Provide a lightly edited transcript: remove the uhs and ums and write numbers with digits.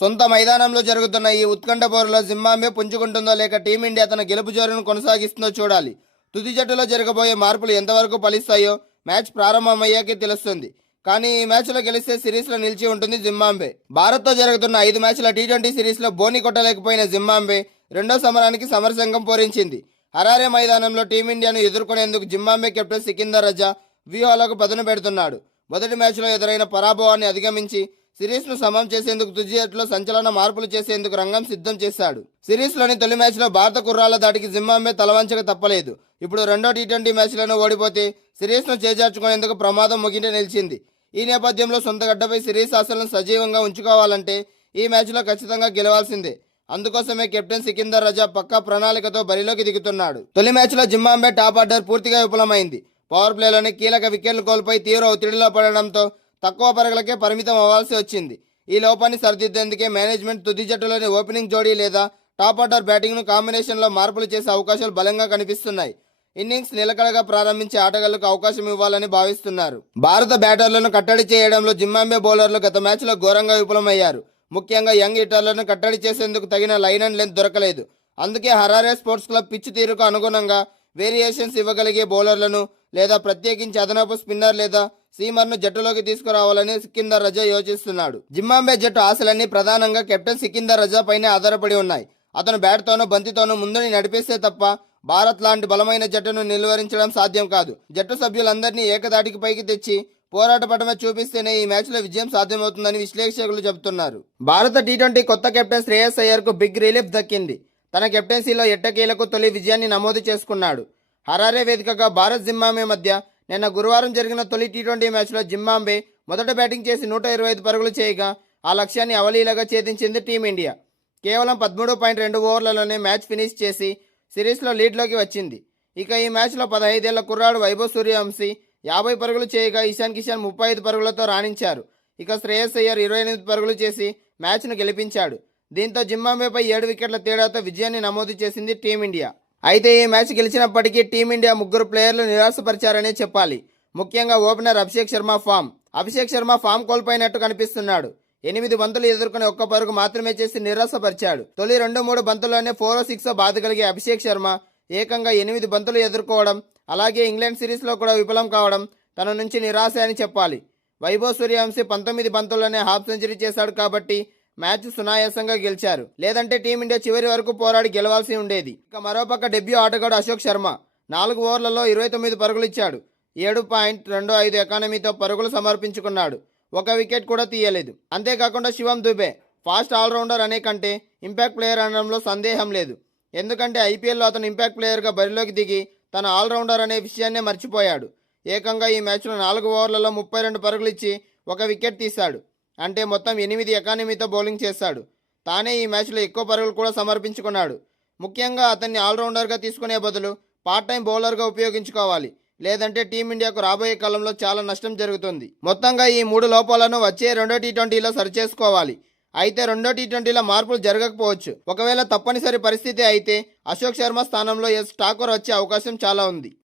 సొంత మైదానంలో జరుగుతున్న ఈ ఉత్కంఠ పోరులో జింబాబ్వే పుంజుకుంటుందో లేక టీమిండియా తన గెలుపు జోరును కొనసాగిస్తుందో చూడాలి. తుది జట్టులో జరగబోయే మార్పులు ఎంతవరకు ఫలిస్తాయో మ్యాచ్ ప్రారంభమయ్యాకే తెలుస్తుంది. కానీ ఈ మ్యాచ్లో గెలిస్తే సిరీస్లో నిలిచి ఉంటుంది జింబాబ్వే. భారత్తో జరుగుతున్న 5 మ్యాచ్ల టీ20 సిరీస్లో బోని కొట్టలేకపోయిన జింబాబ్వే రెండో సమరానికి సమరసంగం పూరించింది. హరారే మైదానంలో టీమిండియాను ఎదుర్కొనేందుకు జింబాబ్వే కెప్టెన్ సికిందర్ రజా వ్యూహాలకు పదును పెడుతున్నాడు. మొదటి మ్యాచ్లో ఎదురైన పరాభవాన్ని అధిగమించి సిరీస్ను సమం చేసేందుకు తుది జట్టులో సంచలన మార్పులు చేసేందుకు రంగం సిద్ధం చేశాడు. సిరీస్లోని తొలి మ్యాచ్లో భారత కుర్రాళ్ల దాటికి జింబాబ్వే తలవంచక తప్పలేదు. ఇప్పుడు రెండో టీ20 మ్యాచ్లను ఓడిపోతే సిరీస్ను చేజార్చుకునేందుకు ప్రమాదం ముగింట నిలిచింది. ఈ నేపథ్యంలో సొంత గడ్డపై సిరీస్ ఆశలను సజీవంగా ఉంచుకోవాలంటే ఈ మ్యాచ్లో ఖచ్చితంగా గెలవాల్సిందే. అందుకోసమే కెప్టెన్ సికిందర్ రజా పక్కా ప్రణాళికతో బరిలోకి దిగుతున్నాడు. తొలి మ్యాచ్లో జింబాబ్వే టాప్ ఆర్డర్ పూర్తిగా విఫలమైంది. పవర్ ప్లేలోని కీలక వికెట్లు కోల్పోయి తీవ్ర ఒత్తిడిలో పడడంతో తక్కువ పరుగులకే పరిమితం అవ్వాల్సి వచ్చింది. ఈ లోపాన్ని సరిదిద్దేందుకే మేనేజ్మెంట్ తుది జట్టులోని ఓపెనింగ్ జోడీ లేదా టాప్ ఆర్డర్ బ్యాటింగ్ను కాంబినేషన్లో మార్పులు చేసే అవకాశాలు బలంగా కనిపిస్తున్నాయి. ఇన్నింగ్స్ నిలకడగా ప్రారంభించే ఆటగాళ్లకు అవకాశం ఇవ్వాలని భావిస్తున్నారు. భారత బ్యాటర్లను కట్టడి చేయడంలో జింబాబ్వే బౌలర్లు గత మ్యాచ్లో ఘోరంగా విఫలమయ్యారు. ముఖ్యంగా యంగ్ హిట్టర్లను కట్టడి చేసేందుకు తగిన లైన్ అండ్ లెంత్ దొరకలేదు. అందుకే హరారే స్పోర్ట్స్ క్లబ్ పిచ్ తీరుకు అనుగుణంగా వేరియేషన్స్ ఇవ్వగలిగే బౌలర్లను లేదా ప్రత్యేకించి అదనపు స్పిన్నర్ లేదా సీమర్ను జట్టులోకి తీసుకురావాలని సికిందర్ రజా యోచిస్తున్నాడు. జింబాబ్వే జట్టు ఆశలన్నీ ప్రధానంగా కెప్టెన్ సికిందర్ రజా పైనే ఆధారపడి ఉన్నాయి. అతను బ్యాట్తోనూ బంతితోనూ ముందుని నడిపిస్తే తప్ప భారత్ లాంటి బలమైన జట్టును నిలువరించడం సాధ్యం కాదు. జట్టు సభ్యులందరినీ ఏకదాటికి పైకి తెచ్చి పోరాట పటమే చూపిస్తేనే ఈ మ్యాచ్లో విజయం సాధ్యమవుతుందని విశ్లేషకులు చెబుతున్నారు. భారత టీ20 కొత్త కెప్టెన్ శ్రేయస్ అయ్యర్కు బిగ్ రిలీఫ్ దక్కింది. తన కెప్టెన్సీలో ఎట్టకేలకు తొలి విజయాన్ని నమోదు చేసుకున్నాడు. హరారే వేదికగా భారత్ జింబాబ్వే మధ్య నిన్న గురువారం జరిగిన తొలి టీ20 మ్యాచ్లో జింబాబ్వే మొదట బ్యాటింగ్ చేసి 125 పరుగులు చేయగా ఆ లక్ష్యాన్ని అవలీలగా ఛేదించింది టీమిండియా. కేవలం 13.2 ఓవర్లలోనే మ్యాచ్ ఫినిష్ చేసి సిరీస్లో లీడ్లోకి వచ్చింది. ఇక ఈ మ్యాచ్లో 15 ఏళ్ల కుర్రాడు వైభవ్ సూర్యవంశీ 50 పరుగులు చేయగా ఇషాన్ కిషన్ 35 పరుగులతో రాణించారు. ఇక శ్రేయస్ అయ్యర్ 28 పరుగులు చేసి మ్యాచ్ను గెలిపించాడు. దీంతో జింబాబ్వేపై 7 వికెట్ల తేడాతో విజయాన్ని నమోదు చేసింది టీమిండియా. అయితే ఈ మ్యాచ్ గెలిచినప్పటికీ టీమిండియా 3 ప్లేయర్లు నిరాశపరిచారనే చెప్పాలి. ముఖ్యంగా ఓపెనర్ అభిషేక్ శర్మ ఫామ్ కోల్పోయినట్టు కనిపిస్తున్నాడు. 8 బంతులు ఎదుర్కొని 1 పరుగు మాత్రమే చేసి నిరాశపరిచాడు. తొలి 2-3 బంతుల్లోనే 4-6 బాధగలిగే అభిషేక్ శర్మ ఏకంగా 8 బంతులు ఎదుర్కోవడం, అలాగే ఇంగ్లాండ్ సిరీస్లో కూడా విఫలం కావడం తన నుంచి నిరాశ అని చెప్పాలి. వైభవ్ సూర్యవంశీ 19 బంతుల్లోనే హాఫ్ సెంచరీ చేశాడు కాబట్టి మ్యాచ్ సునాయాసంగా గెలిచారు. లేదంటే టీమిండియా చివరి వరకు పోరాడి గెలవాల్సి ఉండేది. ఇక మరోపక్క డెబ్యూ ఆటగాడు అశోక్ శర్మ 4 ఓవర్లలో 29 పరుగులు ఇచ్చాడు. 7.25 ఎకానమీతో పరుగులు సమర్పించుకున్నాడు. 1 వికెట్ కూడా తీయలేదు. అంతేకాకుండా శివం దుబే ఫాస్ట్ ఆల్రౌండర్ అనే కంటే ఇంపాక్ట్ ప్లేయర్ అనడంలో సందేహం లేదు. ఎందుకంటే ఐపీఎల్లో అతను ఇంపాక్ట్ ప్లేయర్గా బరిలోకి దిగి తన ఆల్రౌండర్ అనే విషయాన్నే మర్చిపోయాడు. ఏకంగా ఈ మ్యాచ్లో 4 ఓవర్లలో 32 పరుగులు ఇచ్చి 1 వికెట్ తీశాడు. అంటే మొత్తం 8 ఎకానమీతో బౌలింగ్ చేశాడు. తానే ఈ మ్యాచ్లో ఎక్కువ పరుగులు కూడా సమర్పించుకున్నాడు. ముఖ్యంగా అతన్ని ఆల్రౌండర్గా తీసుకునే బదులు పార్ట్ టైం బౌలర్గా ఉపయోగించుకోవాలి. లేదంటే టీమిండియాకు రాబోయే కాలంలో చాలా నష్టం జరుగుతుంది. మొత్తంగా ఈ 3 లోపాలను వచ్చే రెండో టీ20లో సరిచేసుకోవాలి. అయితే రెండో టీ20లో మార్పులు జరగకపోవచ్చు. ఒకవేళ తప్పనిసరి పరిస్థితి అయితే అశోక్ శర్మ స్థానంలో ఎస్ ఠాకూర్ వచ్చే అవకాశం చాలా ఉంది.